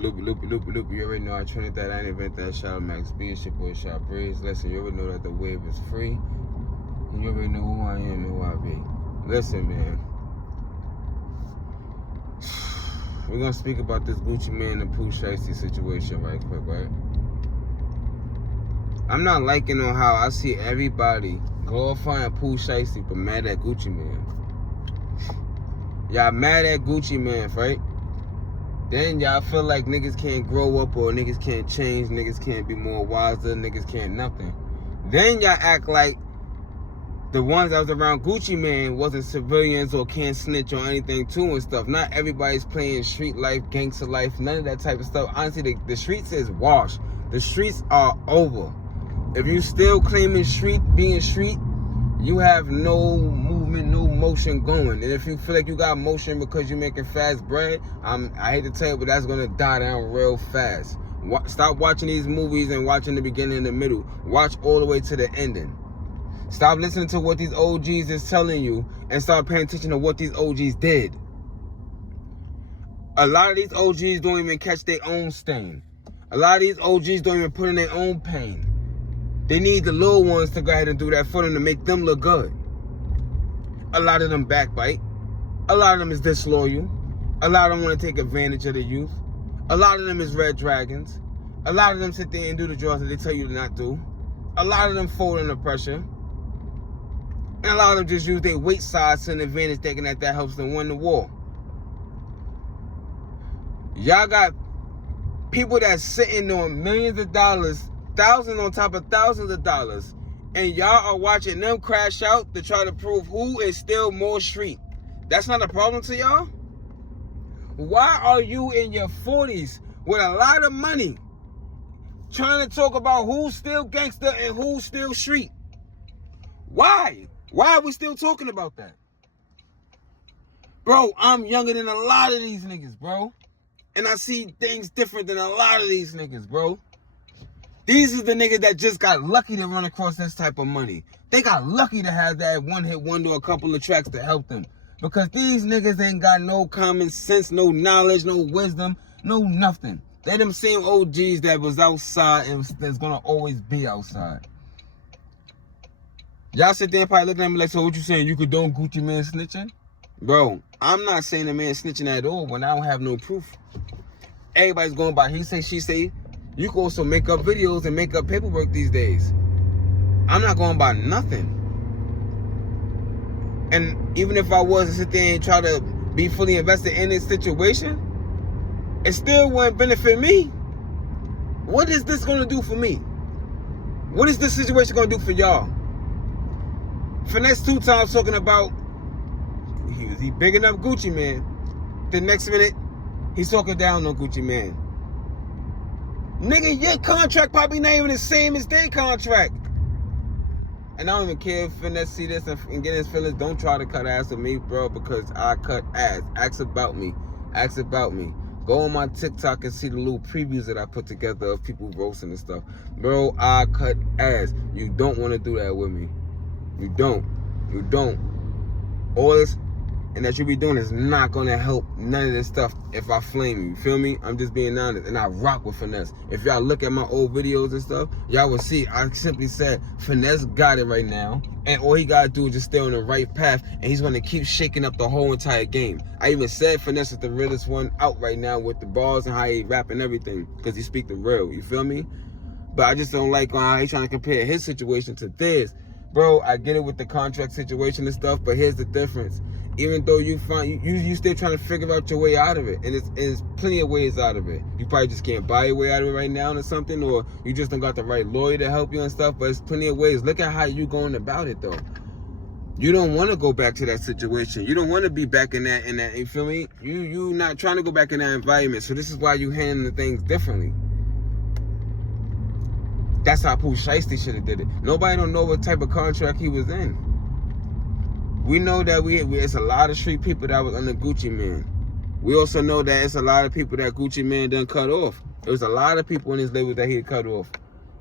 loopy. You already know I trained that. I ain't invent that. Shout out Max B. It's your boy Shot Breeze. Listen, you already know that the wave is free. And you already know who I am and who I be. Listen, man. We're going to speak about this Gucci Mane and Pooh shiesty situation right quick, right? I'm not liking on how I see everybody glorifying Pooh shiesty but mad at Gucci Mane. Y'all mad at Gucci Mane, right? Then y'all feel like niggas can't grow up or niggas can't change, niggas can't be more wiser, niggas can't nothing. Then y'all act like the ones that was around Gucci Mane wasn't civilians or can't snitch on anything too and stuff. Not everybody's playing street life, gangster life, none of that type of stuff. Honestly, the streets is washed. The streets are over. If you still claiming being street, you have no movement, no motion going. And if you feel like you got motion because you're making fast bread, I hate to tell you, but that's gonna die down real fast. Stop watching these movies and watching the beginning and the middle. Watch all the way to the ending. Stop listening to what these OGs is telling you and start paying attention to what these OGs did. A lot of these OGs don't even catch their own stain. A lot of these OGs don't even put in their own pain. They need the little ones to go ahead and do that for them to make them look good. A lot of them backbite. A lot of them is disloyal. A lot of them want to take advantage of the youth. A lot of them is red dragons. A lot of them sit there and do the jobs that they tell you to not do. A lot of them fold under pressure. And a lot of them just use their weight size to an advantage, thinking that helps them win the war. Y'all got people that's sitting on millions of dollars, thousands on top of thousands of dollars, and y'all are watching them crash out to try to prove who is still more street. That's not a problem to y'all? Why are you in your 40s with a lot of money trying to talk about who's still gangster and who's still street? Why? Why are we still talking about that? Bro, I'm younger than a lot of these niggas, bro. And I see things different than a lot of these niggas, bro. These is the niggas that just got lucky to run across this type of money. They got lucky to have that one-hit wonder, a couple of tracks to help them. Because these niggas ain't got no common sense, no knowledge, no wisdom, no nothing. They them same OGs that was outside and that's gonna always be outside. Y'all sit there and probably looking at me like, so what you saying, you condone Gucci Mane snitching? Bro, I'm not saying the man snitching at all when I don't have no proof. Everybody's going by he say, she say. You can also make up videos and make up paperwork these days. I'm not going by nothing. And even if I was to sit there and try to be fully invested in this situation, it still wouldn't benefit me. What is this going to do for me? What is this situation going to do for y'all? Finesse 2 times talking about he bigging up Gucci Mane. The next minute, he's talking down on Gucci Mane. Nigga, your contract probably not even the same as their contract. And I don't even care if Finesse see this and get his feelings. Don't try to cut ass with me, bro, because I cut ass. Ask about me. Ask about me. Go on my TikTok and see the little previews that I put together of people roasting and stuff. Bro, I cut ass. You don't want to do that with me. You don't. You don't. All this and that you be doing is not going to help none of this stuff if I flame you. You feel me? I'm just being honest. And I rock with Finesse. If y'all look at my old videos and stuff, y'all will see I simply said Finesse got it right now. And all he got to do is just stay on the right path. And he's going to keep shaking up the whole entire game. I even said Finesse is the realest one out right now with the bars and how he rap and everything. Because he speak the real. You feel me? But I just don't like how he's trying to compare his situation to theirs. Bro, I get it with the contract situation and stuff, but here's the difference. Even though you still trying to figure out your way out of it, and it's plenty of ways out of it. You probably just can't buy your way out of it right now or something, or you just don't got the right lawyer to help you and stuff. But it's plenty of ways. Look at how you going about it though. You don't want to go back to that situation. You don't want to be back in that. You feel me? You not trying to go back in that environment. So this is why you handling things differently. That's how Pooh shiesty should have did it. Nobody don't know what type of contract he was in. We know that it's a lot of street people that was under Gucci Mane. We also know that it's a lot of people that Gucci Mane done cut off. There was a lot of people in his label that he cut off.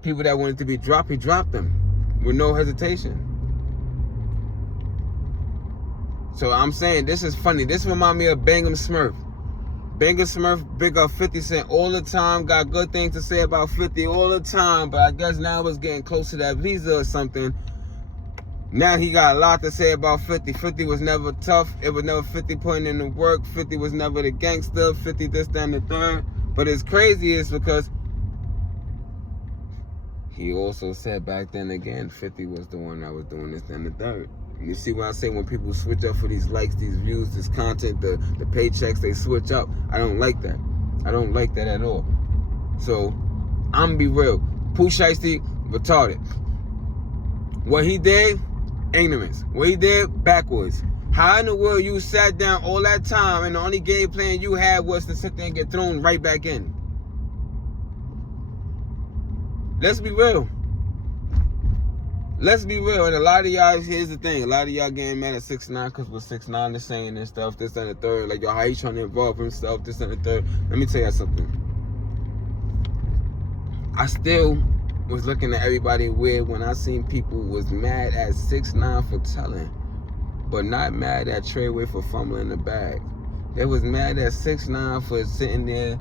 People that wanted to be dropped, he dropped them with no hesitation. So I'm saying this is funny. This remind me of Bang'em Smurf. Banger Smurf big up 50 Cent all the time. Got good things to say about 50 all the time. But I guess now it's getting close to that visa or something. Now he got a lot to say about 50. 50 was never tough. It was never 50 putting in the work. 50 was never the gangster. 50 this, that, and the third. But it's crazy is because he also said back then again, 50 was the one that was doing this, that, and the third. You see what I say when people switch up for these likes, these views, this content, the paychecks, they switch up. I don't like that. I don't like that at all. So, I'm gonna be real. Pooh Shiesty, retarded. What he did, ignorance. What he did, backwards. How in the world you sat down all that time and the only game plan you had was to sit there and get thrown right back in? Let's be real. Let's be real. And a lot of y'all, here's the thing. A lot of y'all getting mad at 6ix9ine because what 6ix9ine is saying and stuff, this and the third. Like, yo, how he trying to involve himself, this and the third. Let me tell you something. I still was looking at everybody weird when I seen people was mad at 6ix9ine for telling, but not mad at Treyway for fumbling the bag. They was mad at 6ix9ine for sitting there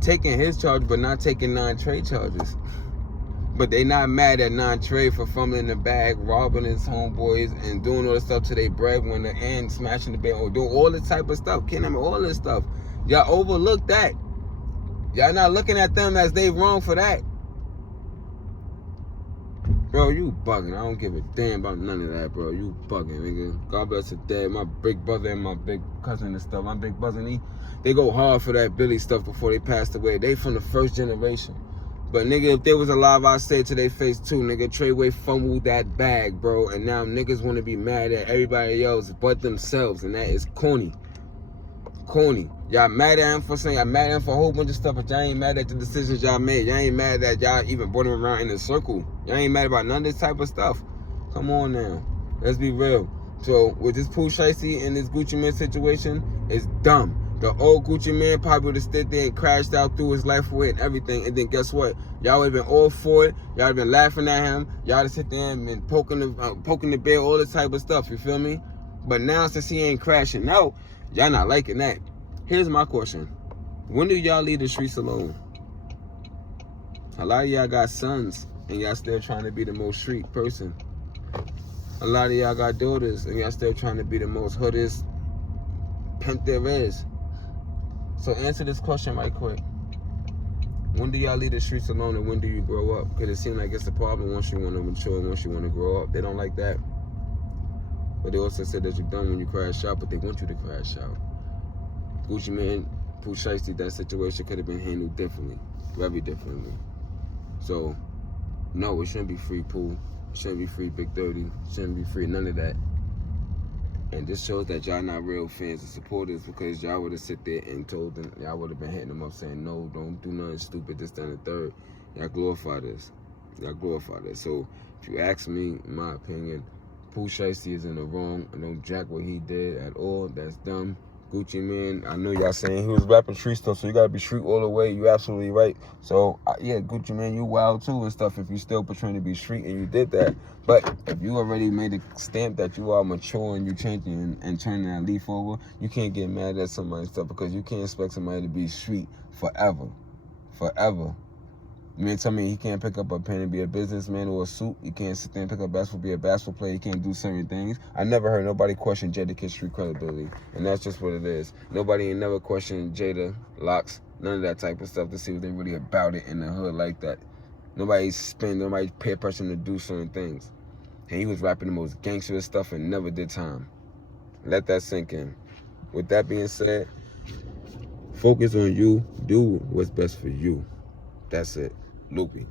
taking his charge, but not taking 9 Trey charges. But they not mad at 9 Trey for fumbling the bag, robbing his homeboys, and doing all the stuff to their breadwinner and smashing the bed, or doing all this type of stuff, killing them, all this stuff. Y'all overlook that. Y'all not looking at them as they wrong for that. Bro, you bugging. I don't give a damn about none of that, bro. You bugging, nigga. God bless the dead. My big brother and my big cousin and stuff. My big brother and they go hard for that Billy stuff before they passed away. They from the first generation. But, nigga, if they was alive, I'd say it to their face, too, nigga. Treyway fumbled that bag, bro. And now niggas want to be mad at everybody else but themselves. And that is corny. Corny. Y'all mad at him for saying, y'all mad at him for a whole bunch of stuff, but y'all ain't mad at the decisions y'all made. Y'all ain't mad that y'all even brought him around in a circle. Y'all ain't mad about none of this type of stuff. Come on now. Let's be real. So, with this Pooh Shiesty and this Gucci Mane situation, it's dumb. The old Gucci Mane probably would have stood there and crashed out, threw his life away and everything. And then guess what? Y'all would have been all for it. Y'all would have been laughing at him. Y'all would have sit there and been poking the bear, all this type of stuff. You feel me? But now since he ain't crashing out, y'all not liking that. Here's my question. When do y'all leave the streets alone? A lot of y'all got sons and y'all still trying to be the most street person. A lot of y'all got daughters and y'all still trying to be the most hoodest pimp there is. So answer this question right quick. When do y'all leave the streets alone and when do you grow up? Because it seems like it's a problem once you want to mature and once you want to grow up. They don't like that. But they also said that you're done when you crash out, but they want you to crash out. Gucci Mane, Pooh Shiesty, that situation could have been handled differently. Very differently. So, no, it shouldn't be free Pooh. It shouldn't be free Big 30. It shouldn't be free none of that. And this shows that y'all not real fans and supporters because y'all would have sit there and told them, y'all would have been hitting them up saying, no, don't do nothing stupid, this, that, and the third. Y'all glorify this. Y'all glorify this. So, if you ask me, in my opinion, Pooh Shiesty is in the wrong. I don't jack what he did at all. That's dumb. Gucci Mane, I know y'all saying he was rapping street stuff, so you gotta be street all the way. You absolutely right. So, yeah, Gucci Mane, you wild too and stuff if you still portraying to be street and you did that. But if you already made a stamp that you are mature and you changing and turning that leaf over, you can't get mad at somebody's stuff because you can't expect somebody to be street forever. Forever. You mean tell me he can't pick up a pen and be a businessman or a suit? He can't sit there and pick up basketball, be a basketball player. He can't do certain things. I never heard nobody question Jadakiss street credibility, and that's just what it is. Nobody ain't never questioned Jada, Locks, none of that type of stuff to see if they really about it in the hood like that. Nobody peer pressure him to do certain things. And he was rapping the most gangster stuff and never did time. Let that sink in. With that being said, focus on you. Do what's best for you. That's it. Loopy.